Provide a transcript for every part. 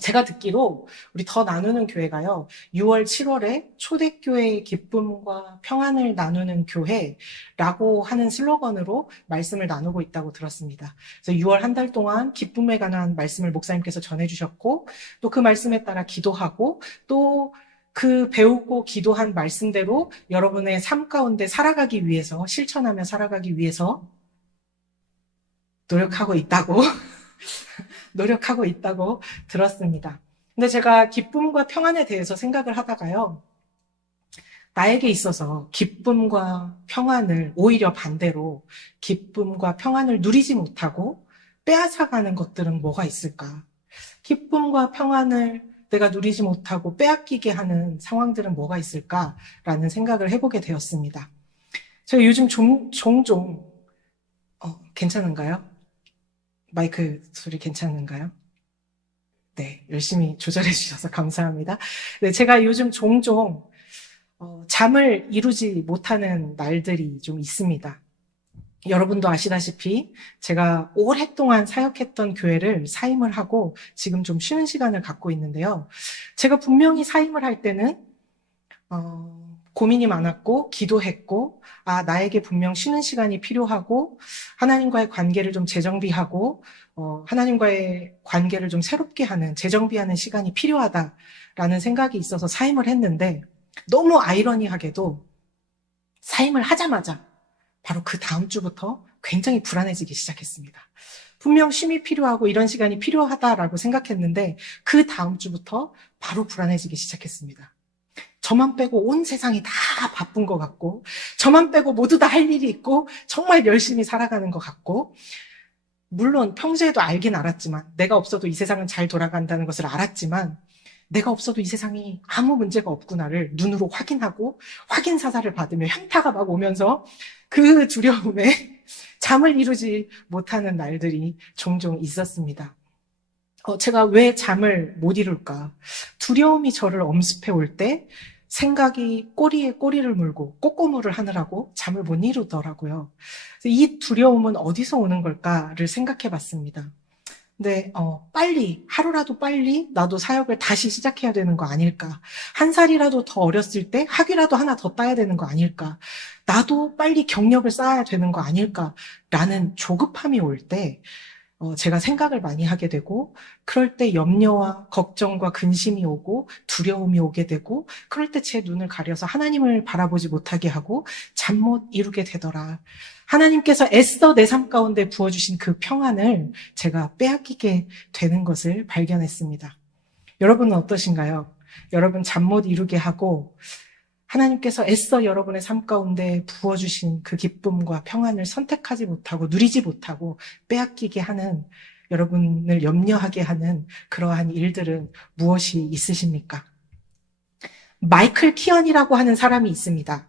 제가 듣기로 우리 더 나누는 교회가요, 6월, 7월에 초대교회의 기쁨과 평안을 나누는 교회라고 하는 슬로건으로 말씀을 나누고 있다고 들었습니다. 그래서 6월 한 달 동안 기쁨에 관한 말씀을 목사님께서 전해주셨고, 또 그 말씀에 따라 기도하고, 또 그 배우고 기도한 말씀대로 여러분의 삶 가운데 살아가기 위해서, 실천하며 살아가기 위해서 노력하고 있다고 노력하고 있다고 들었습니다. 근데 제가 기쁨과 평안에 대해서 생각을 하다가요, 나에게 있어서 기쁨과 평안을 오히려 반대로 기쁨과 평안을 누리지 못하고 빼앗아가는 것들은 뭐가 있을까? 기쁨과 평안을 내가 누리지 못하고 빼앗기게 하는 상황들은 뭐가 있을까라는 생각을 해보게 되었습니다. 제가 요즘 종종, 괜찮은가요? 마이크 소리 괜찮은가요? 네, 열심히 조절해 주셔서 감사합니다. 네, 제가 요즘 종종 잠을 이루지 못하는 날들이 좀 있습니다. 여러분도 아시다시피 제가 오랫동안 사역했던 교회를 사임을 하고 지금 좀 쉬는 시간을 갖고 있는데요. 제가 분명히 사임을 할 때는 고민이 많았고 기도했고, 나에게 분명 쉬는 시간이 필요하고 하나님과의 관계를 좀 재정비하고 하나님과의 관계를 좀 새롭게 하는, 재정비하는 시간이 필요하다라는 생각이 있어서 사임을 했는데, 너무 아이러니하게도 사임을 하자마자 바로 그 다음 주부터 굉장히 불안해지기 시작했습니다. 분명 쉼이 필요하고 이런 시간이 필요하다라고 생각했는데 그 다음 주부터 바로 불안해지기 시작했습니다. 저만 빼고 온 세상이 다 바쁜 것 같고, 저만 빼고 모두 다 할 일이 있고 정말 열심히 살아가는 것 같고, 물론 평소에도 알긴 알았지만, 내가 없어도 이 세상은 잘 돌아간다는 것을 알았지만, 내가 없어도 이 세상이 아무 문제가 없구나를 눈으로 확인하고 확인 사살을 받으며 현타가 막 오면서 그 두려움에 잠을 이루지 못하는 날들이 종종 있었습니다. 제가 왜 잠을 못 이룰까? 두려움이 저를 엄습해 올 때 생각이 꼬리에 꼬리를 물고 꼬꼬무를 하느라고 잠을 못 이루더라고요. 이 두려움은 어디서 오는 걸까를 생각해 봤습니다. 근데 빨리, 하루라도 빨리 나도 사역을 다시 시작해야 되는 거 아닐까? 한 살이라도 더 어렸을 때 학위라도 하나 더 따야 되는 거 아닐까? 나도 빨리 경력을 쌓아야 되는 거 아닐까? 라는 조급함이 올 때 제가 생각을 많이 하게 되고, 그럴 때 염려와 걱정과 근심이 오고 두려움이 오게 되고, 그럴 때 제 눈을 가려서 하나님을 바라보지 못하게 하고 잠 못 이루게 되더라. 하나님께서 애써 내 삶 가운데 부어주신 그 평안을 제가 빼앗기게 되는 것을 발견했습니다. 여러분은 어떠신가요? 여러분 잠 못 이루게 하고 하나님께서 애써 여러분의 삶 가운데 부어주신 그 기쁨과 평안을 선택하지 못하고 누리지 못하고 빼앗기게 하는, 여러분을 염려하게 하는 그러한 일들은 무엇이 있으십니까? 마이클 키언이라고 하는 사람이 있습니다.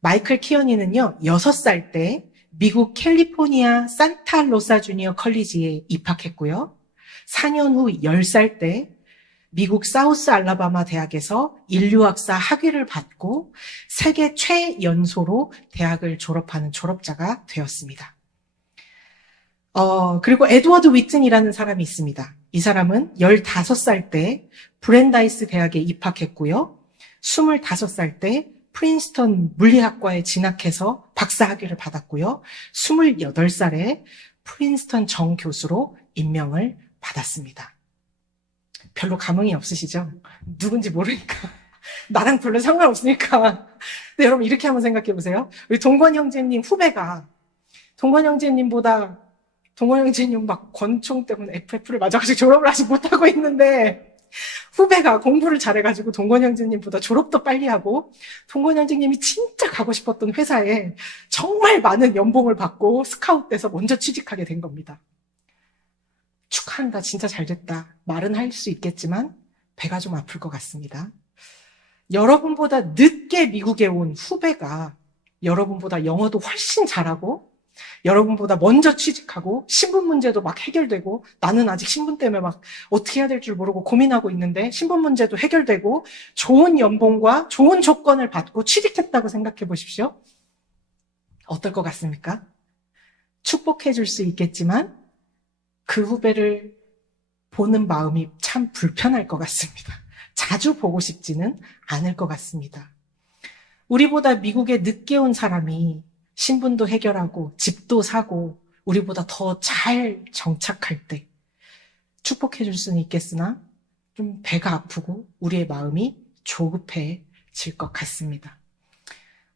마이클 키언이는요, 6살 때 미국 캘리포니아 산타로사 주니어 컬리지에 입학했고요. 4년 후 10살 때 미국 사우스 알라바마 대학에서 인류학사 학위를 받고 세계 최연소로 대학을 졸업하는 졸업자가 되었습니다. 그리고 에드워드 위튼이라는 사람이 있습니다. 이 사람은 15살 때 브랜다이스 대학에 입학했고요. 25살 때 프린스턴 물리학과에 진학해서 박사 학위를 받았고요. 28살에 프린스턴 정교수로 임명을 받았습니다. 별로 감흥이 없으시죠? 누군지 모르니까. 나랑 별로 상관없으니까. 근데 여러분 이렇게 한번 생각해 보세요. 우리 동건 형제님 후배가 동건 형제님 막 권총 때문에 FF를 맞아가지고 졸업을 아직 못하고 있는데, 후배가 공부를 잘해가지고 동건 형제님보다 졸업도 빨리 하고 동건 형제님이 진짜 가고 싶었던 회사에 정말 많은 연봉을 받고 스카웃돼서 먼저 취직하게 된 겁니다. 축하한다, 진짜 잘됐다 말은 할 수 있겠지만 배가 좀 아플 것 같습니다. 여러분보다 늦게 미국에 온 후배가 여러분보다 영어도 훨씬 잘하고 여러분보다 먼저 취직하고 신분 문제도 막 해결되고, 나는 아직 신분 때문에 막 어떻게 해야 될 줄 모르고 고민하고 있는데 신분 문제도 해결되고 좋은 연봉과 좋은 조건을 받고 취직했다고 생각해 보십시오. 어떨 것 같습니까? 축복해 줄 수 있겠지만 그 후배를 보는 마음이 참 불편할 것 같습니다. 자주 보고 싶지는 않을 것 같습니다. 우리보다 미국에 늦게 온 사람이 신분도 해결하고 집도 사고 우리보다 더 잘 정착할 때 축복해 줄 수는 있겠으나 좀 배가 아프고 우리의 마음이 조급해질 것 같습니다.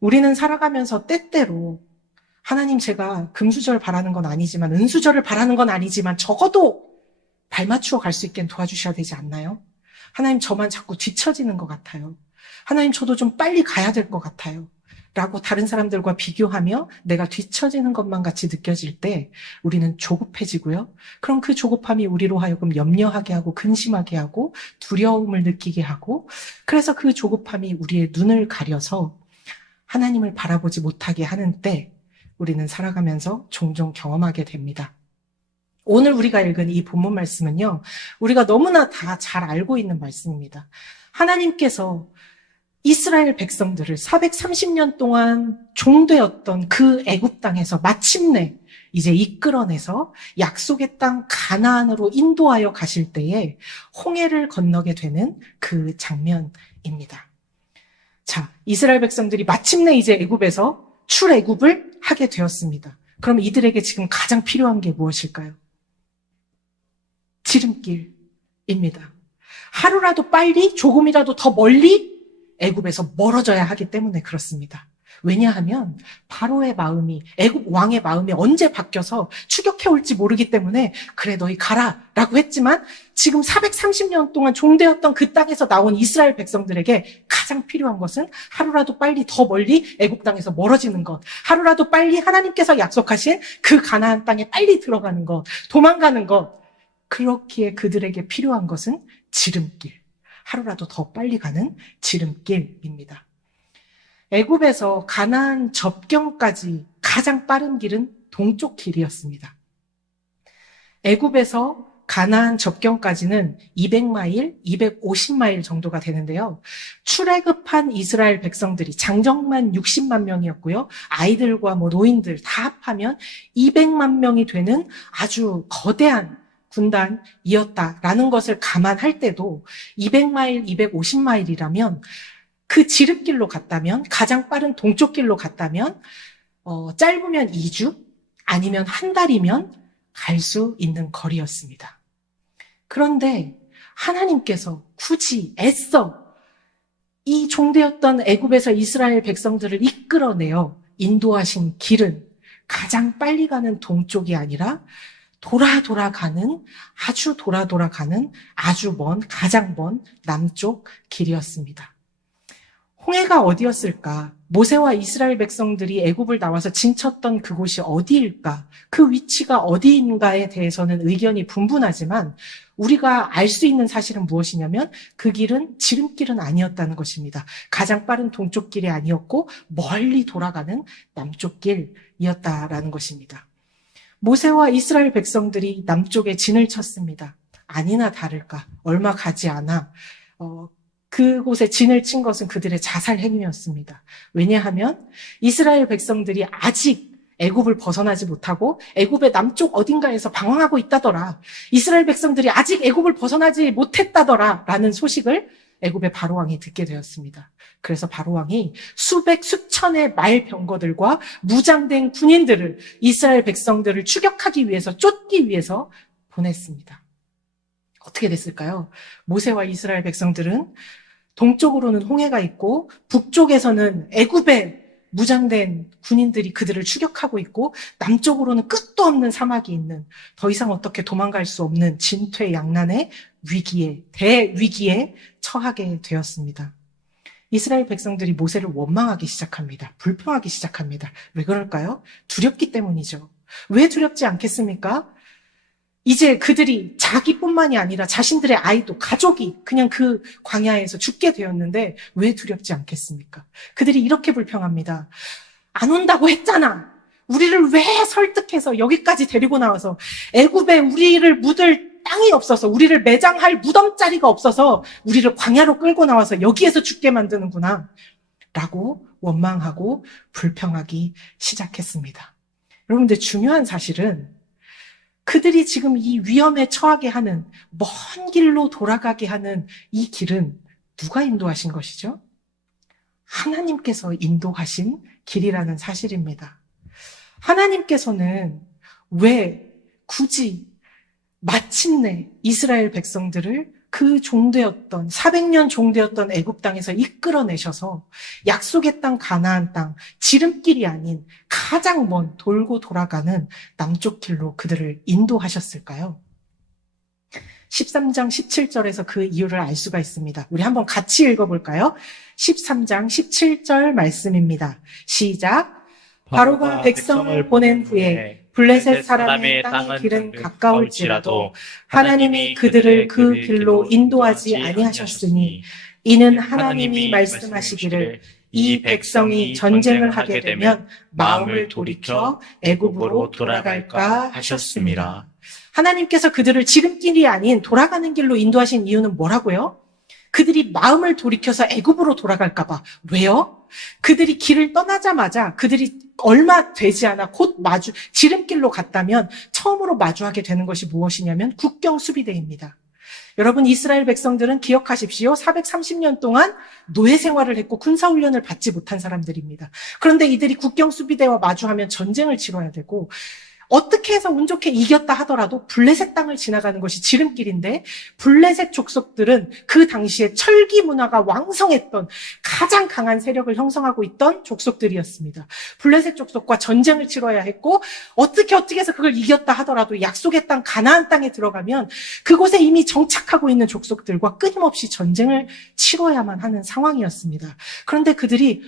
우리는 살아가면서 때때로 하나님, 제가 금수저를 바라는 건 아니지만 은수저를 바라는 건 아니지만 적어도 발맞추어 갈 수 있게 도와주셔야 되지 않나요? 하나님, 저만 자꾸 뒤처지는 것 같아요. 하나님, 저도 좀 빨리 가야 될 것 같아요. 라고 다른 사람들과 비교하며 내가 뒤처지는 것만 같이 느껴질 때 우리는 조급해지고요. 그럼 그 조급함이 우리로 하여금 염려하게 하고 근심하게 하고 두려움을 느끼게 하고, 그래서 그 조급함이 우리의 눈을 가려서 하나님을 바라보지 못하게 하는 때 우리는 살아가면서 종종 경험하게 됩니다. 오늘 우리가 읽은 이 본문 말씀은요, 우리가 너무나 다 잘 알고 있는 말씀입니다. 하나님께서 이스라엘 백성들을 430년 동안 종되었던 그 애굽 땅에서 마침내 이제 이끌어내서 약속의 땅 가나안으로 인도하여 가실 때에 홍해를 건너게 되는 그 장면입니다. 자, 이스라엘 백성들이 마침내 이제 애굽에서 출애굽을 하게 되었습니다. 그럼 이들에게 지금 가장 필요한 게 무엇일까요? 지름길입니다. 하루라도 빨리, 조금이라도 더 멀리 애굽에서 멀어져야 하기 때문에 그렇습니다. 왜냐하면 바로의 마음이, 애굽 왕의 마음이 언제 바뀌어서 추격해 올지 모르기 때문에 그래 너희 가라 라고 했지만 지금 430년 동안 종되었던 그 땅에서 나온 이스라엘 백성들에게 가장 필요한 것은 하루라도 빨리 더 멀리 애굽 땅에서 멀어지는 것, 하루라도 빨리 하나님께서 약속하신 그 가나안 땅에 빨리 들어가는 것, 도망가는 것. 그렇기에 그들에게 필요한 것은 지름길, 하루라도 더 빨리 가는 지름길입니다. 애굽에서 가나안 접경까지 가장 빠른 길은 동쪽 길이었습니다. 애굽에서 가나안 접경까지는 200마일, 250마일 정도가 되는데요. 출애굽한 이스라엘 백성들이 장정만 60만 명이었고요. 아이들과 노인들 다 합하면 200만 명이 되는 아주 거대한 군단이었다라는 것을 감안할 때도 200마일, 250마일이라면 그 지름길로 갔다면, 가장 빠른 동쪽 길로 갔다면 짧으면 2주 아니면 한 달이면 갈 수 있는 거리였습니다. 그런데 하나님께서 굳이 애써 이 종되었던 애굽에서 이스라엘 백성들을 이끌어내어 인도하신 길은 가장 빨리 가는 동쪽이 아니라 돌아가는 아주 먼, 가장 먼 남쪽 길이었습니다. 홍해가 어디였을까? 모세와 이스라엘 백성들이 애굽을 나와서 진쳤던 그곳이 어디일까? 그 위치가 어디인가에 대해서는 의견이 분분하지만 우리가 알 수 있는 사실은 무엇이냐면 그 길은 지름길은 아니었다는 것입니다. 가장 빠른 동쪽 길이 아니었고 멀리 돌아가는 남쪽 길이었다라는 것입니다. 모세와 이스라엘 백성들이 남쪽에 진을 쳤습니다. 아니나 다를까 얼마 가지 않아 그곳에 진을 친 것은 그들의 자살 행위였습니다. 왜냐하면 이스라엘 백성들이 아직 애굽을 벗어나지 못하고 애굽의 남쪽 어딘가에서 방황하고 있다더라. 이스라엘 백성들이 아직 애굽을 벗어나지 못했다더라 라는 소식을 애굽의 바로왕이 듣게 되었습니다. 그래서 바로왕이 수천의 말병거들과 무장된 군인들을 이스라엘 백성들을 추격하기 위해서, 쫓기 위해서 보냈습니다. 어떻게 됐을까요? 모세와 이스라엘 백성들은 동쪽으로는 홍해가 있고 북쪽에서는 애굽의 무장된 군인들이 그들을 추격하고 있고 남쪽으로는 끝도 없는 사막이 있는, 더 이상 어떻게 도망갈 수 없는 진퇴양난의 위기에, 대위기에 처하게 되었습니다. 이스라엘 백성들이 모세를 원망하기 시작합니다. 불평하기 시작합니다. 왜 그럴까요? 두렵기 때문이죠. 왜 두렵지 않겠습니까? 이제 그들이 자기뿐만이 아니라 자신들의 아이도, 가족이 그냥 그 광야에서 죽게 되었는데 왜 두렵지 않겠습니까? 그들이 이렇게 불평합니다. 안 온다고 했잖아. 우리를 왜 설득해서 여기까지 데리고 나와서 애굽에 우리를 묻을 땅이 없어서, 우리를 매장할 무덤자리가 없어서 우리를 광야로 끌고 나와서 여기에서 죽게 만드는구나 라고 원망하고 불평하기 시작했습니다. 여러분들, 중요한 사실은 그들이 지금 이 위험에 처하게 하는, 먼 길로 돌아가게 하는 이 길은 누가 인도하신 것이죠? 하나님께서 인도하신 길이라는 사실입니다. 하나님께서는 왜 굳이 마침내 이스라엘 백성들을 그 종되었던 400년 종되었던 애굽 땅에서 이끌어내셔서 약속의 땅 가나안 땅 지름길이 아닌 가장 먼 돌고 돌아가는 남쪽 길로 그들을 인도하셨을까요? 13장 17절에서 그 이유를 알 수가 있습니다. 우리 한번 같이 읽어볼까요? 13장 17절 말씀입니다. 시작. 바로가 백성을 보낸 후에 블레셋 사람의 땅의 길은 가까울지라도 하나님이 그들을 그 길로 인도하지 아니하셨으니 이는 하나님이 말씀하시기를 이 백성이 전쟁을 하게 되면 마음을 돌이켜 애굽으로 돌아갈까 하셨습니다. 하나님께서 그들을 지름길이 아닌 돌아가는 길로 인도하신 이유는 뭐라고요? 그들이 마음을 돌이켜서 애굽으로 돌아갈까 봐. 왜요? 그들이 길을 떠나자마자 그들이 얼마 되지 않아 곧 지름길로 갔다면 처음으로 마주하게 되는 것이 무엇이냐면 국경 수비대입니다. 여러분, 이스라엘 백성들은 기억하십시오. 430년 동안 노예 생활을 했고 군사훈련을 받지 못한 사람들입니다. 그런데 이들이 국경 수비대와 마주하면 전쟁을 치러야 되고 어떻게 해서 운 좋게 이겼다 하더라도 블레셋 땅을 지나가는 것이 지름길인데 블레셋 족속들은 그 당시에 철기 문화가 왕성했던 가장 강한 세력을 형성하고 있던 족속들이었습니다. 블레셋 족속과 전쟁을 치러야 했고 어떻게 해서 그걸 이겼다 하더라도 약속의 땅 가나안 땅에 들어가면 그곳에 이미 정착하고 있는 족속들과 끊임없이 전쟁을 치러야만 하는 상황이었습니다. 그런데 그들이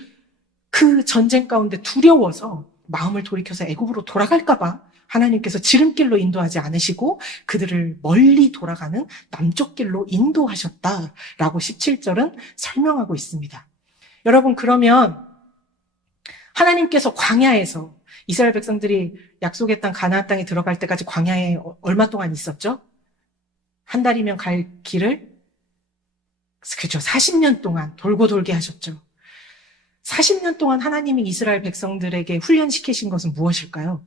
그 전쟁 가운데 두려워서 마음을 돌이켜서 애굽으로 돌아갈까 봐 하나님께서 지름길로 인도하지 않으시고 그들을 멀리 돌아가는 남쪽 길로 인도하셨다라고 17절은 설명하고 있습니다. 여러분, 그러면 하나님께서 광야에서 이스라엘 백성들이 약속의 땅 가나안 땅에 들어갈 때까지 광야에 얼마 동안 있었죠? 한 달이면 갈 길을 그죠, 40년 동안 돌고 돌게 하셨죠. 40년 동안 하나님이 이스라엘 백성들에게 훈련시키신 것은 무엇일까요?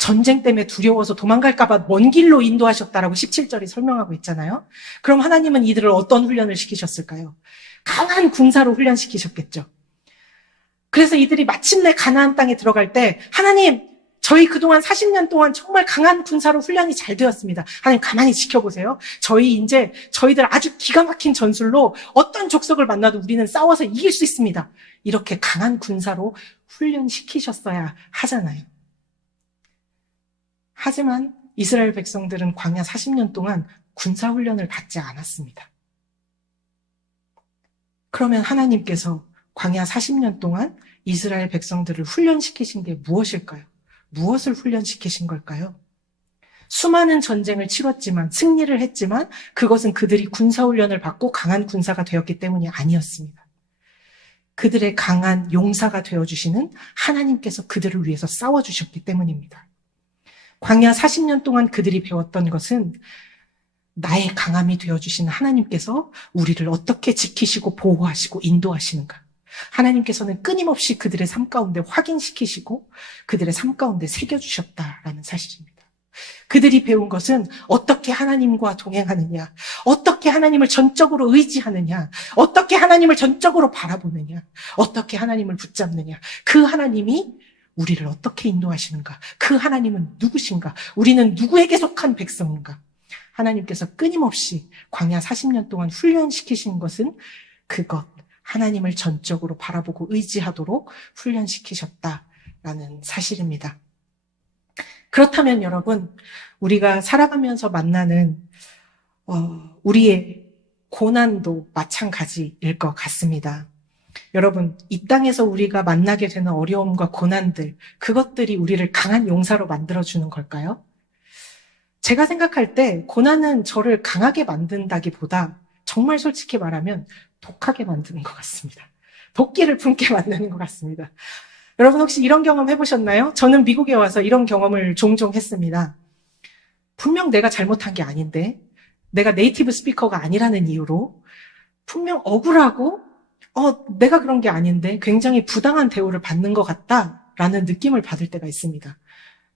전쟁 때문에 두려워서 도망갈까봐 먼 길로 인도하셨다라고 17절이 설명하고 있잖아요. 그럼 하나님은 이들을 어떤 훈련을 시키셨을까요? 강한 군사로 훈련시키셨겠죠. 그래서 이들이 마침내 가나안 땅에 들어갈 때 하나님, 저희 그동안 40년 동안 정말 강한 군사로 훈련이 잘 되었습니다. 하나님 가만히 지켜보세요. 저희들 아주 기가 막힌 전술로 어떤 족속을 만나도 우리는 싸워서 이길 수 있습니다. 이렇게 강한 군사로 훈련시키셨어야 하잖아요. 하지만 이스라엘 백성들은 광야 40년 동안 군사훈련을 받지 않았습니다. 그러면 하나님께서 광야 40년 동안 이스라엘 백성들을 훈련시키신 게 무엇일까요? 무엇을 훈련시키신 걸까요? 수많은 전쟁을 치렀지만, 승리를 했지만 그것은 그들이 군사훈련을 받고 강한 군사가 되었기 때문이 아니었습니다. 그들의 강한 용사가 되어주시는 하나님께서 그들을 위해서 싸워주셨기 때문입니다. 광야 40년 동안 그들이 배웠던 것은 나의 강함이 되어주시는 하나님께서 우리를 어떻게 지키시고 보호하시고 인도하시는가. 하나님께서는 끊임없이 그들의 삶 가운데 확인시키시고 그들의 삶 가운데 새겨주셨다라는 사실입니다. 그들이 배운 것은 어떻게 하나님과 동행하느냐, 어떻게 하나님을 전적으로 의지하느냐, 어떻게 하나님을 전적으로 바라보느냐, 어떻게 하나님을 붙잡느냐, 그 하나님이 우리를 어떻게 인도하시는가, 그 하나님은 누구신가, 우리는 누구에게 속한 백성인가. 하나님께서 끊임없이 광야 40년 동안 훈련시키신 것은 그것, 하나님을 전적으로 바라보고 의지하도록 훈련시키셨다라는 사실입니다. 그렇다면 여러분, 우리가 살아가면서 만나는 우리의 고난도 마찬가지일 것 같습니다. 여러분, 이 땅에서 우리가 만나게 되는 어려움과 고난들, 그것들이 우리를 강한 용사로 만들어주는 걸까요? 제가 생각할 때 고난은 저를 강하게 만든다기보다 정말 솔직히 말하면 독하게 만드는 것 같습니다. 도끼를 품게 만드는 것 같습니다. 여러분 혹시 이런 경험 해보셨나요? 저는 미국에 와서 이런 경험을 종종 했습니다. 분명 내가 잘못한 게 아닌데, 내가 네이티브 스피커가 아니라는 이유로 분명 억울하고 내가 그런 게 아닌데 굉장히 부당한 대우를 받는 것 같다라는 느낌을 받을 때가 있습니다.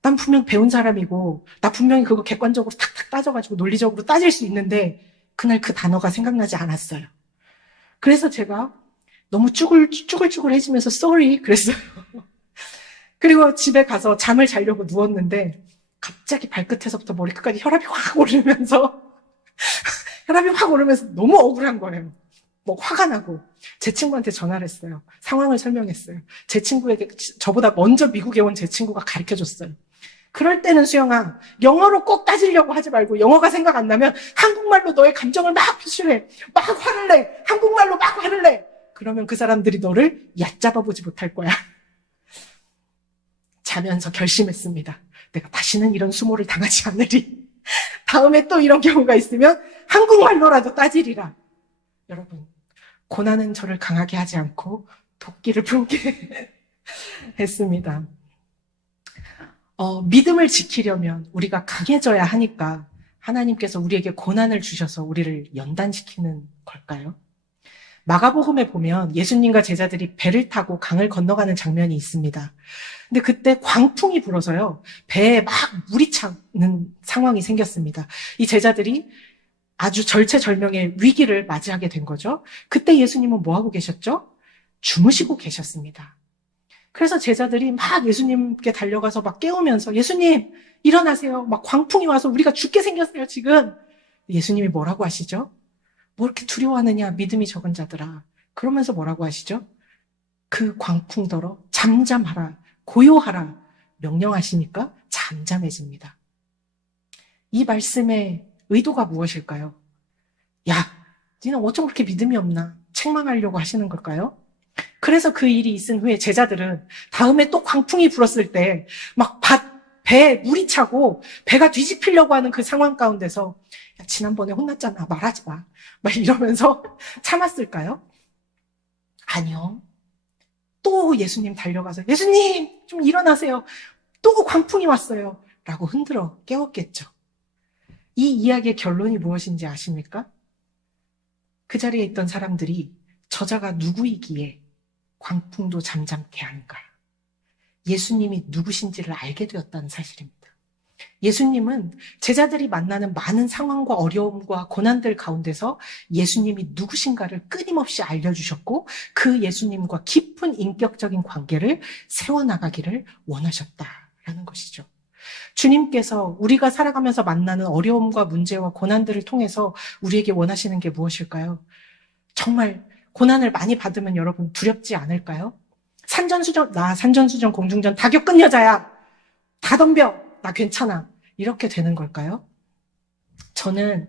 난 분명 배운 사람이고, 나 분명히 그거 객관적으로 탁탁 따져가지고 논리적으로 따질 수 있는데, 그날 그 단어가 생각나지 않았어요. 그래서 제가 너무 쭈글쭈글해지면서 sorry 그랬어요. 그리고 집에 가서 잠을 자려고 누웠는데, 갑자기 발끝에서부터 머리끝까지 혈압이 확 오르면서, 혈압이 확 오르면서 너무 억울한 거예요. 뭐 화가 나고 제 친구한테 전화를 했어요. 상황을 설명했어요. 제 친구에게 저보다 먼저 미국에 온 제 친구가 가르쳐줬어요. 그럴 때는 수영아, 영어로 꼭 따지려고 하지 말고 영어가 생각 안 나면 한국말로 너의 감정을 막 표출해. 막 화를 내. 한국말로 막 화를 내. 그러면 그 사람들이 너를 얕잡아보지 못할 거야. 자면서 결심했습니다. 내가 다시는 이런 수모를 당하지 않으리. 다음에 또 이런 경우가 있으면 한국말로라도 따지리라. 여러분, 고난은 저를 강하게 하지 않고 도끼를 품게 했습니다. 믿음을 지키려면 우리가 강해져야 하니까 하나님께서 우리에게 고난을 주셔서 우리를 연단시키는 걸까요? 마가복음에 보면 예수님과 제자들이 배를 타고 강을 건너가는 장면이 있습니다. 근데 그때 광풍이 불어서요, 배에 막 물이 차는 상황이 생겼습니다. 이 제자들이 아주 절체절명의 위기를 맞이하게 된 거죠. 그때 예수님은 뭐 하고 계셨죠? 주무시고 계셨습니다. 그래서 제자들이 막 예수님께 달려가서 막 깨우면서 예수님 일어나세요. 막 광풍이 와서 우리가 죽게 생겼어요 지금. 예수님이 뭐라고 하시죠? 뭐 이렇게 두려워하느냐 믿음이 적은 자들아. 그러면서 뭐라고 하시죠? 그 광풍더러 잠잠하라 고요하라 명령하시니까 잠잠해집니다. 이 말씀의 의도가 무엇일까요? 야, 니는 어쩜 그렇게 믿음이 없나? 책망하려고 하시는 걸까요? 그래서 그 일이 있은 후에 제자들은 다음에 또 광풍이 불었을 때 막 배에 물이 차고 배가 뒤집히려고 하는 그 상황 가운데서 야, 지난번에 혼났잖아. 말하지 마. 막 이러면서 참았을까요? 아니요. 또 예수님 달려가서 예수님 좀 일어나세요. 또 광풍이 왔어요. 라고 흔들어 깨웠겠죠. 이 이야기의 결론이 무엇인지 아십니까? 그 자리에 있던 사람들이 저자가 누구이기에 광풍도 잠잠케 하는가? 예수님이 누구신지를 알게 되었다는 사실입니다. 예수님은 제자들이 만나는 많은 상황과 어려움과 고난들 가운데서 예수님이 누구신가를 끊임없이 알려주셨고 그 예수님과 깊은 인격적인 관계를 세워나가기를 원하셨다라는 것이죠. 주님께서 우리가 살아가면서 만나는 어려움과 문제와 고난들을 통해서 우리에게 원하시는 게 무엇일까요? 정말 고난을 많이 받으면 여러분 두렵지 않을까요? 산전수전, 공중전 다 겪은 여자야. 다 덤벼. 나 괜찮아. 이렇게 되는 걸까요? 저는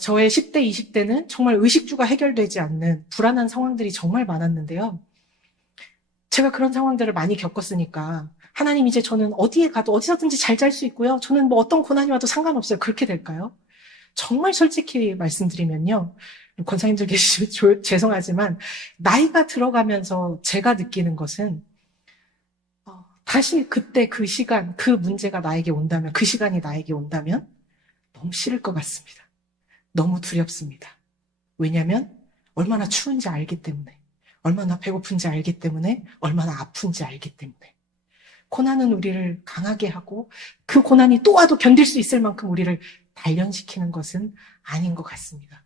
저의 10대, 20대는 정말 의식주가 해결되지 않는 불안한 상황들이 정말 많았는데요. 제가 그런 상황들을 많이 겪었으니까 하나님 이제 저는 어디에 가도 어디서든지 잘 잘 수 있고요. 저는 뭐 어떤 고난이 와도 상관없어요. 그렇게 될까요? 정말 솔직히 말씀드리면요. 권사님들 계시면 죄송하지만 나이가 들어가면서 제가 느끼는 것은 다시 그때 그 시간, 그 문제가 나에게 온다면, 그 시간이 나에게 온다면 너무 싫을 것 같습니다. 너무 두렵습니다. 왜냐하면 얼마나 추운지 알기 때문에, 얼마나 배고픈지 알기 때문에, 얼마나 아픈지 알기 때문에. 고난은 우리를 강하게 하고 그 고난이 또 와도 견딜 수 있을 만큼 우리를 단련시키는 것은 아닌 것 같습니다.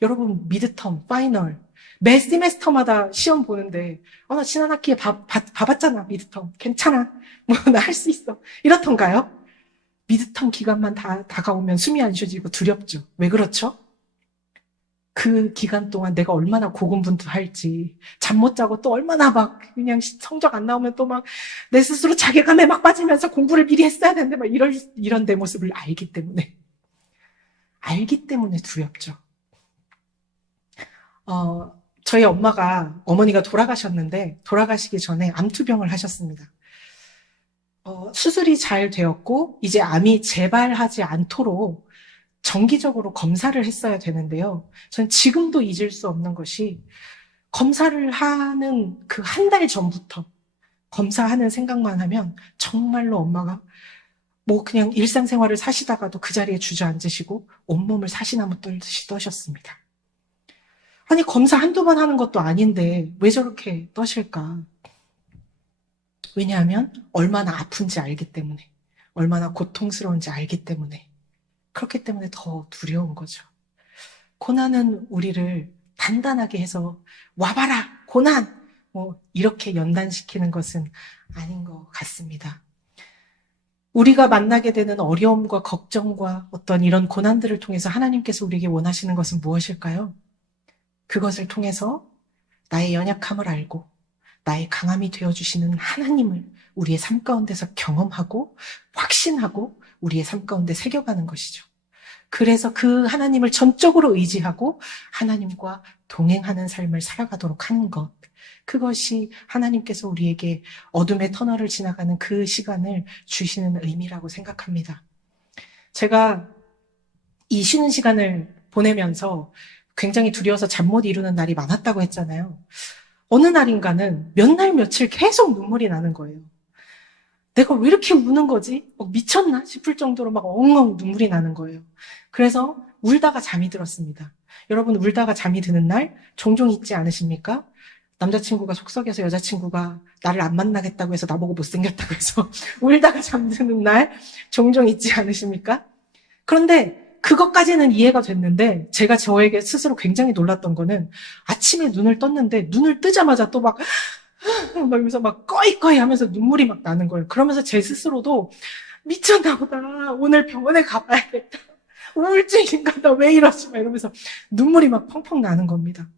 여러분 미드텀, 파이널 매 세메스터마다 시험 보는데 나 지난 학기에 봐봤잖아 미드텀 괜찮아 뭐 나 할 수 있어 이렇던가요? 미드텀 기간만 다가오면 숨이 안 쉬어지고 두렵죠. 왜 그렇죠? 그 기간 동안 내가 얼마나 고군분투할지 잠 못 자고 또 얼마나 막 그냥 성적 안 나오면 또 막 내 스스로 자괴감에 막 빠지면서 공부를 미리 했어야 되는데 막 이런 내 모습을 알기 때문에 두렵죠. 저희 어머니가 돌아가셨는데 돌아가시기 전에 암투병을 하셨습니다. 수술이 잘 되었고 이제 암이 재발하지 않도록 정기적으로 검사를 했어야 되는데요. 전 지금도 잊을 수 없는 것이 검사를 하는 그 한 달 전부터 검사하는 생각만 하면 정말로 엄마가 뭐 그냥 일상생활을 사시다가도 그 자리에 주저앉으시고 온몸을 사시나무 떨듯이 떠셨습니다. 아니 검사 한두 번 하는 것도 아닌데 왜 저렇게 떠실까? 왜냐하면 얼마나 아픈지 알기 때문에, 얼마나 고통스러운지 알기 때문에, 그렇기 때문에 더 두려운 거죠. 고난은 우리를 단단하게 해서 와봐라, 고난! 이렇게 연단시키는 것은 아닌 것 같습니다. 우리가 만나게 되는 어려움과 걱정과 어떤 이런 고난들을 통해서 하나님께서 우리에게 원하시는 것은 무엇일까요? 그것을 통해서 나의 연약함을 알고 나의 강함이 되어주시는 하나님을 우리의 삶 가운데서 경험하고 확신하고 우리의 삶 가운데 새겨가는 것이죠. 그래서 그 하나님을 전적으로 의지하고 하나님과 동행하는 삶을 살아가도록 하는 것. 그것이 하나님께서 우리에게 어둠의 터널을 지나가는 그 시간을 주시는 의미라고 생각합니다. 제가 이 쉬는 시간을 보내면서 굉장히 두려워서 잠 못 이루는 날이 많았다고 했잖아요. 어느 날인가는 몇 날 며칠 계속 눈물이 나는 거예요. 내가 왜 이렇게 우는 거지? 미쳤나 싶을 정도로 막 엉엉 눈물이 나는 거예요. 그래서 울다가 잠이 들었습니다. 여러분, 울다가 잠이 드는 날 종종 있지 않으십니까? 남자친구가 속썩여서 여자친구가 나를 안 만나겠다고 해서 나보고 못생겼다고 해서 울다가 잠드는 날 종종 있지 않으십니까? 그런데 그것까지는 이해가 됐는데 제가 저에게 스스로 굉장히 놀랐던 거는 아침에 눈을 떴는데 눈을 뜨자마자 또 막 여기서 막 꺼이꺼이 하면서 눈물이 막 나는 거예요. 그러면서 제 스스로도 미쳤나 보다. 오늘 병원에 가봐야겠다. 우울증인가? 나 왜 이러지? 막 이러면서 눈물이 막 펑펑 나는 겁니다.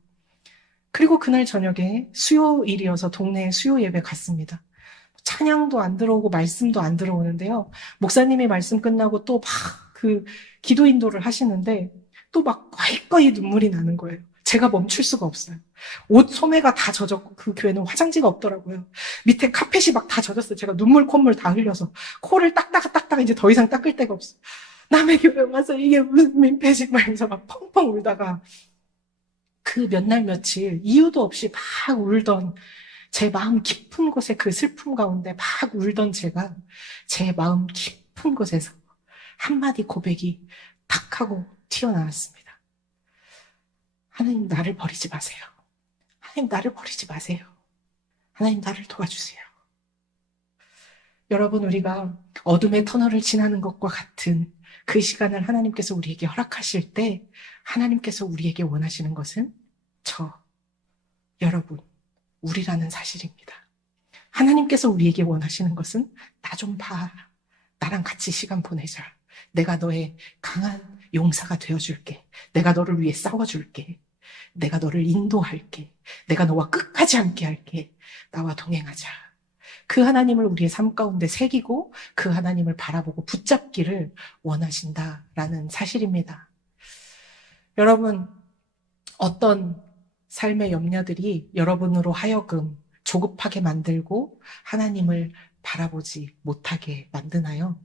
그리고 그날 저녁에 수요일이어서 동네에 수요 예배 갔습니다. 찬양도 안 들어오고 말씀도 안 들어오는데요. 목사님이 말씀 끝나고 또 막 기도 인도를 하시는데 또 막 꺼이꺼이 눈물이 나는 거예요. 제가 멈출 수가 없어요. 옷 소매가 다 젖었고 그 교회는 화장지가 없더라고요. 밑에 카펫이 막 다 젖었어요. 제가 눈물 콧물 다 흘려서 코를 닦다가 이제 더 이상 닦을 데가 없어요. 남의 교회 와서 이게 무슨 민폐지 말면서 막 펑펑 울다가 그 몇 날 며칠 이유도 없이 막 울던 제 마음 깊은 곳에 그 슬픔 가운데 막 울던 제가 제 마음 깊은 곳에서 한마디 고백이 탁 하고 튀어나왔습니다. 하나님, 나를 버리지 마세요. 하나님, 나를 버리지 마세요. 하나님, 나를 도와주세요. 여러분, 우리가 어둠의 터널을 지나는 것과 같은 그 시간을 하나님께서 우리에게 허락하실 때 하나님께서 우리에게 원하시는 것은 여러분, 우리라는 사실입니다. 하나님께서 우리에게 원하시는 것은 나 좀 봐. 나랑 같이 시간 보내자. 내가 너의 강한 용사가 되어줄게. 내가 너를 위해 싸워줄게. 내가 너를 인도할게. 내가 너와 끝까지 함께 할게. 나와 동행하자. 그 하나님을 우리의 삶 가운데 새기고 그 하나님을 바라보고 붙잡기를 원하신다라는 사실입니다. 여러분, 어떤 삶의 염려들이 여러분으로 하여금 조급하게 만들고 하나님을 바라보지 못하게 만드나요?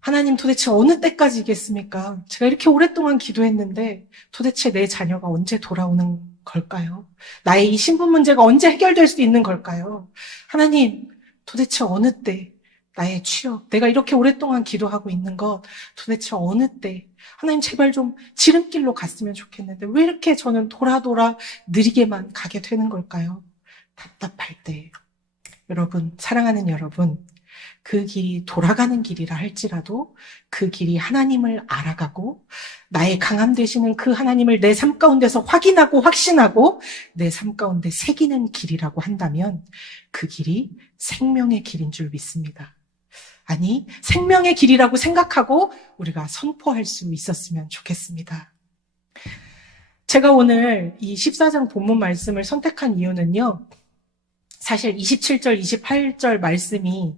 하나님, 도대체 어느 때까지겠습니까? 제가 이렇게 오랫동안 기도했는데 도대체 내 자녀가 언제 돌아오는 걸까요? 나의 이 신분 문제가 언제 해결될 수 있는 걸까요? 하나님, 도대체 어느 때 나의 취업, 내가 이렇게 오랫동안 기도하고 있는 것 도대체 어느 때 하나님, 제발 좀 지름길로 갔으면 좋겠는데 왜 이렇게 저는 돌아 느리게만 가게 되는 걸까요? 답답할 때 여러분, 사랑하는 여러분, 그 길이 돌아가는 길이라 할지라도 그 길이 하나님을 알아가고 나의 강함 되시는 그 하나님을 내 삶 가운데서 확인하고 확신하고 내 삶 가운데 새기는 길이라고 한다면 그 길이 생명의 길인 줄 믿습니다. 아니, 생명의 길이라고 생각하고 우리가 선포할 수 있었으면 좋겠습니다. 제가 오늘 이 14장 본문 말씀을 선택한 이유는요, 사실 27절, 28절 말씀이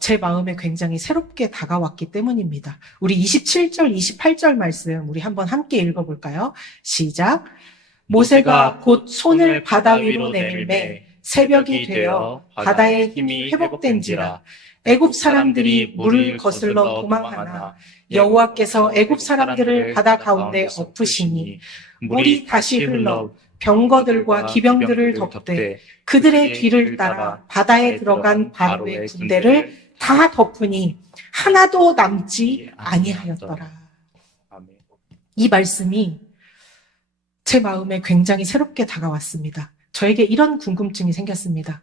제 마음에 굉장히 새롭게 다가왔기 때문입니다. 우리 27절, 28절 말씀 우리 한번 함께 읽어볼까요? 시작. 모세가 곧 손을 바다 위로 내밀매 새벽이 되어 바다의 힘이 회복된지라 애굽 사람들이 물을 거슬러 도망하나 여호와께서 애굽 사람들을 바다 가운데 엎으시니 물이 다시 흘러 병거들과 기병들을 덮되 그들의 뒤를 따라 바다에 들어간 바로의 군대를 다 덮으니 하나도 남지 아니하였더라. 이 말씀이 제 마음에 굉장히 새롭게 다가왔습니다. 저에게 이런 궁금증이 생겼습니다.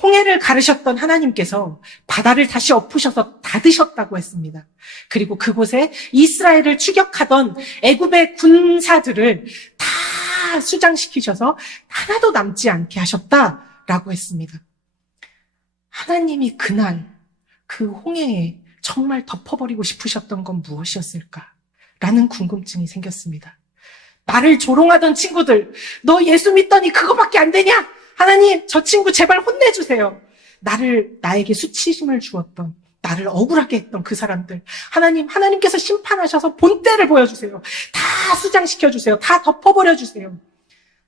홍해를 가르셨던 하나님께서 바다를 다시 엎으셔서 닫으셨다고 했습니다. 그리고 그곳에 이스라엘을 추격하던 애굽의 군사들을 다 수장시키셔서 하나도 남지 않게 하셨다라고 했습니다. 하나님이 그날 그 홍해에 정말 덮어버리고 싶으셨던 건 무엇이었을까? 라는 궁금증이 생겼습니다. 나를 조롱하던 친구들, 너 예수 믿더니 그거밖에 안 되냐? 하나님, 저 친구 제발 혼내주세요. 나에게 수치심을 주었던, 나를 억울하게 했던 그 사람들. 하나님께서 심판하셔서 본때를 보여주세요. 다 수장시켜주세요. 다 덮어버려주세요.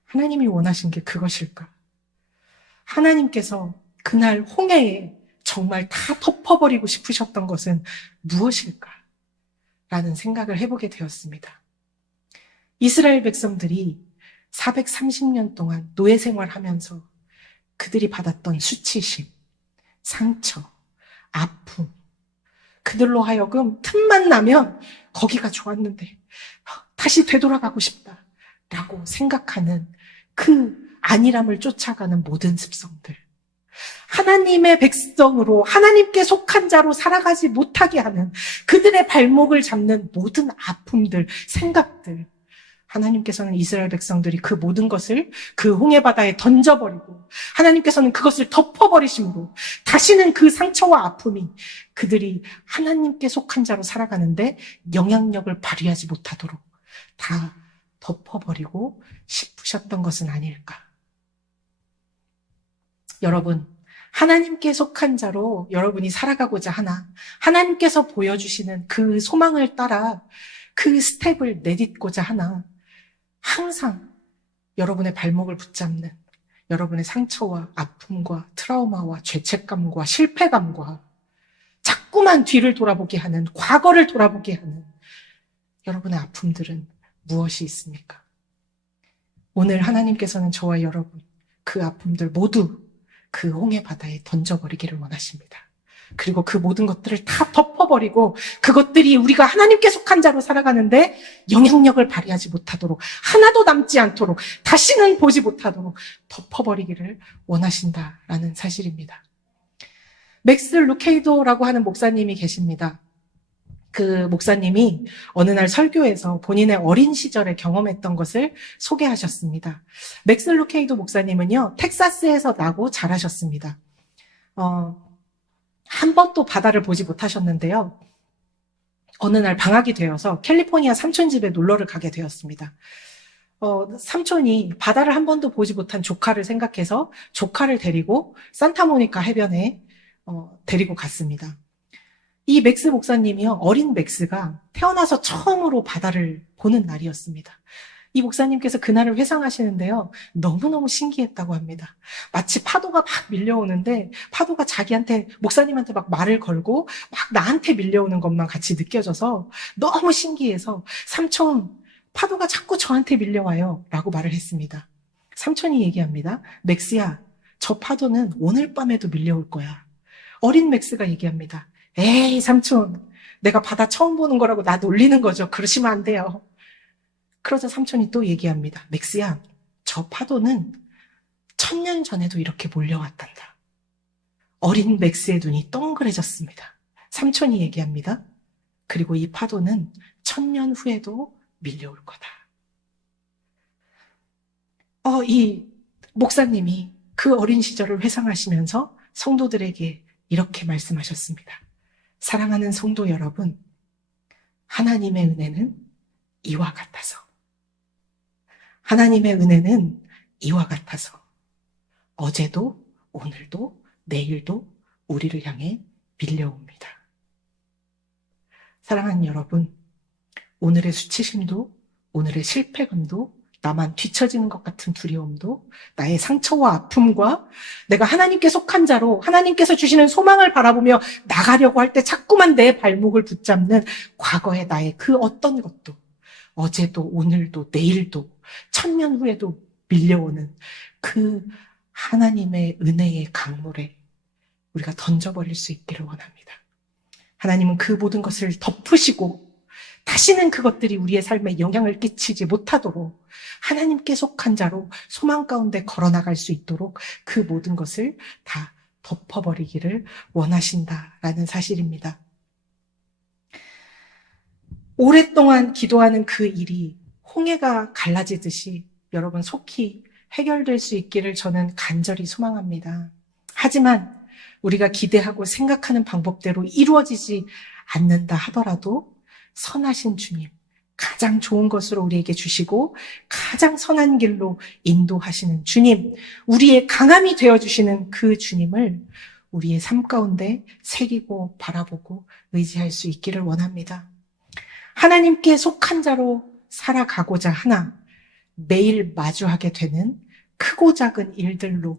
하나님이 원하신 게 그것일까? 하나님께서 그날 홍해에 정말 다 덮어버리고 싶으셨던 것은 무엇일까? 라는 생각을 해보게 되었습니다. 이스라엘 백성들이 430년 동안 노예 생활하면서 그들이 받았던 수치심, 상처, 아픔, 그들로 하여금 틈만 나면 거기가 좋았는데 다시 되돌아가고 싶다라고 생각하는 그 안일함을 쫓아가는 모든 습성들, 하나님의 백성으로 하나님께 속한 자로 살아가지 못하게 하는 그들의 발목을 잡는 모든 아픔들, 생각들, 하나님께서는 이스라엘 백성들이 그 모든 것을 그 홍해바다에 던져버리고 하나님께서는 그것을 덮어버리심으로 다시는 그 상처와 아픔이 그들이 하나님께 속한 자로 살아가는데 영향력을 발휘하지 못하도록 다 덮어버리고 싶으셨던 것은 아닐까. 여러분, 하나님께 속한 자로 여러분이 살아가고자 하나 하나님께서 보여주시는 그 소망을 따라 그 스텝을 내딛고자 하나 항상 여러분의 발목을 붙잡는 여러분의 상처와 아픔과 트라우마와 죄책감과 실패감과 자꾸만 뒤를 돌아보게 하는, 과거를 돌아보게 하는 여러분의 아픔들은 무엇이 있습니까? 오늘 하나님께서는 저와 여러분 그 아픔들 모두 그 홍해 바다에 던져버리기를 원하십니다. 그리고 그 모든 것들을 다 덮어버리고 그것들이 우리가 하나님께 속한 자로 살아가는데 영향력을 발휘하지 못하도록, 하나도 남지 않도록, 다시는 보지 못하도록 덮어버리기를 원하신다라는 사실입니다. 맥스 루케이도라고 하는 목사님이 계십니다. 그 목사님이 어느 날 설교에서 본인의 어린 시절에 경험했던 것을 소개하셨습니다. 맥스 루케이도 목사님은요, 텍사스에서 나고 자라셨습니다. 한 번도 바다를 보지 못하셨는데요. 어느 날 방학이 되어서 캘리포니아 삼촌 집에 놀러를 가게 되었습니다. 삼촌이 바다를 한 번도 보지 못한 조카를 생각해서 조카를 데리고 산타모니카 해변에 데리고 갔습니다. 이 맥스 목사님이요, 어린 맥스가 태어나서 처음으로 바다를 보는 날이었습니다. 이 목사님께서 그날을 회상하시는데요, 너무너무 신기했다고 합니다. 마치 파도가 막 밀려오는데 파도가 목사님한테 막 말을 걸고 막 나한테 밀려오는 것만 같이 느껴져서 너무 신기해서 삼촌, 파도가 자꾸 저한테 밀려와요 라고 말을 했습니다. 삼촌이 얘기합니다. 맥스야, 저 파도는 오늘 밤에도 밀려올 거야. 어린 맥스가 얘기합니다. 에이 삼촌, 내가 바다 처음 보는 거라고 나 놀리는 거죠. 그러시면 안 돼요. 그러자 삼촌이 또 얘기합니다. 맥스야, 저 파도는 1000년 전에도 이렇게 몰려왔단다. 어린 맥스의 눈이 동그래졌습니다. 삼촌이 얘기합니다. 그리고 이 파도는 1000년 후에도 밀려올 거다. 이 목사님이 그 어린 시절을 회상하시면서 성도들에게 이렇게 말씀하셨습니다. 사랑하는 성도 여러분, 하나님의 은혜는 이와 같아서, 하나님의 은혜는 이와 같아서 어제도 오늘도 내일도 우리를 향해 밀려옵니다. 사랑하는 여러분, 오늘의 수치심도, 오늘의 실패감도, 나만 뒤처지는 것 같은 두려움도, 나의 상처와 아픔과 내가 하나님께 속한 자로 하나님께서 주시는 소망을 바라보며 나가려고 할 때 자꾸만 내 발목을 붙잡는 과거의 나의 그 어떤 것도 어제도 오늘도 내일도 1000년 후에도 밀려오는 그 하나님의 은혜의 강물에 우리가 던져버릴 수 있기를 원합니다. 하나님은 그 모든 것을 덮으시고 다시는 그것들이 우리의 삶에 영향을 끼치지 못하도록 하나님께 속한 자로 소망 가운데 걸어나갈 수 있도록 그 모든 것을 다 덮어버리기를 원하신다라는 사실입니다. 오랫동안 기도하는 그 일이 홍해가 갈라지듯이 여러분 속히 해결될 수 있기를 저는 간절히 소망합니다. 하지만 우리가 기대하고 생각하는 방법대로 이루어지지 않는다 하더라도 선하신 주님, 가장 좋은 것으로 우리에게 주시고 가장 선한 길로 인도하시는 주님, 우리의 강함이 되어주시는 그 주님을 우리의 삶 가운데 새기고 바라보고 의지할 수 있기를 원합니다. 하나님께 속한 자로 살아가고자 하나 매일 마주하게 되는 크고 작은 일들로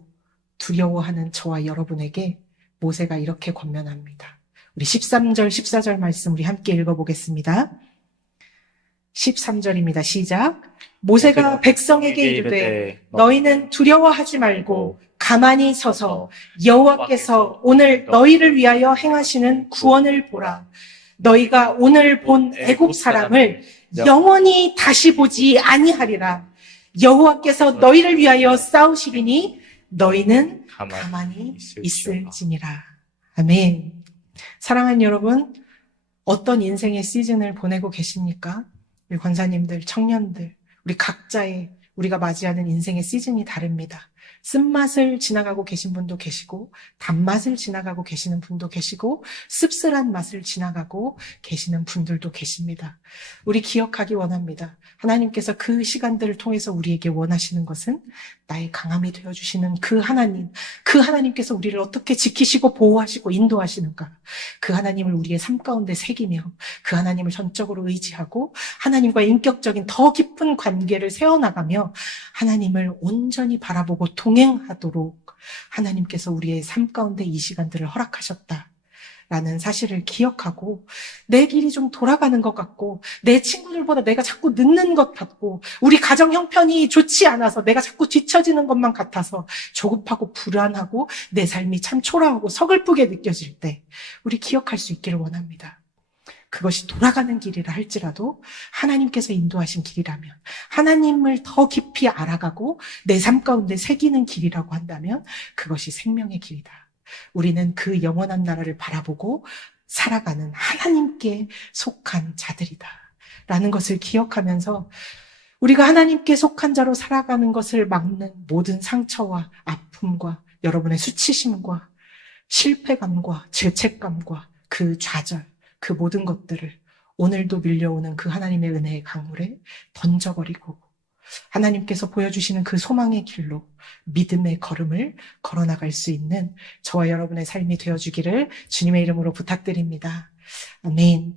두려워하는 저와 여러분에게 모세가 이렇게 권면합니다. 우리 13절, 14절 말씀 우리 함께 읽어보겠습니다. 13절입니다. 시작. 모세가 백성에게 이르되 너희는 두려워하지 말고 가만히 서서 여호와께서 오늘 너희를 위하여 행하시는 구원을 보라. 너희가 오늘 본 애굽 사람을 영원히 다시 보지 아니하리라. 여호와께서 너희를 위하여 싸우시리니 너희는 가만히 있을지니라. 아멘. 사랑하는 여러분, 어떤 인생의 시즌을 보내고 계십니까? 우리 권사님들, 청년들, 우리 각자의 우리가 맞이하는 인생의 시즌이 다릅니다. 쓴맛을 지나가고 계신 분도 계시고 단맛을 지나가고 계시는 분도 계시고 씁쓸한 맛을 지나가고 계시는 분들도 계십니다. 우리 기억하기 원합니다. 하나님께서 그 시간들을 통해서 우리에게 원하시는 것은 나의 강함이 되어주시는 그 하나님, 그 하나님께서 우리를 어떻게 지키시고 보호하시고 인도하시는가, 그 하나님을 우리의 삶 가운데 새기며 그 하나님을 전적으로 의지하고 하나님과 인격적인 더 깊은 관계를 세워나가며 하나님을 온전히 바라보고 동행하도록 하나님께서 우리의 삶 가운데 이 시간들을 허락하셨다라는 사실을 기억하고, 내 길이 좀 돌아가는 것 같고 내 친구들보다 내가 자꾸 늦는 것 같고 우리 가정 형편이 좋지 않아서 내가 자꾸 뒤처지는 것만 같아서 조급하고 불안하고 내 삶이 참 초라하고 서글프게 느껴질 때 우리 기억할 수 있기를 원합니다. 그것이 돌아가는 길이라 할지라도 하나님께서 인도하신 길이라면, 하나님을 더 깊이 알아가고 내 삶 가운데 새기는 길이라고 한다면 그것이 생명의 길이다. 우리는 그 영원한 나라를 바라보고 살아가는 하나님께 속한 자들이다 라는 것을 기억하면서 우리가 하나님께 속한 자로 살아가는 것을 막는 모든 상처와 아픔과 여러분의 수치심과 실패감과 죄책감과 그 좌절, 그 모든 것들을 오늘도 밀려오는 그 하나님의 은혜의 강물에 던져버리고 하나님께서 보여주시는 그 소망의 길로 믿음의 걸음을 걸어나갈 수 있는 저와 여러분의 삶이 되어주기를 주님의 이름으로 부탁드립니다. 아멘.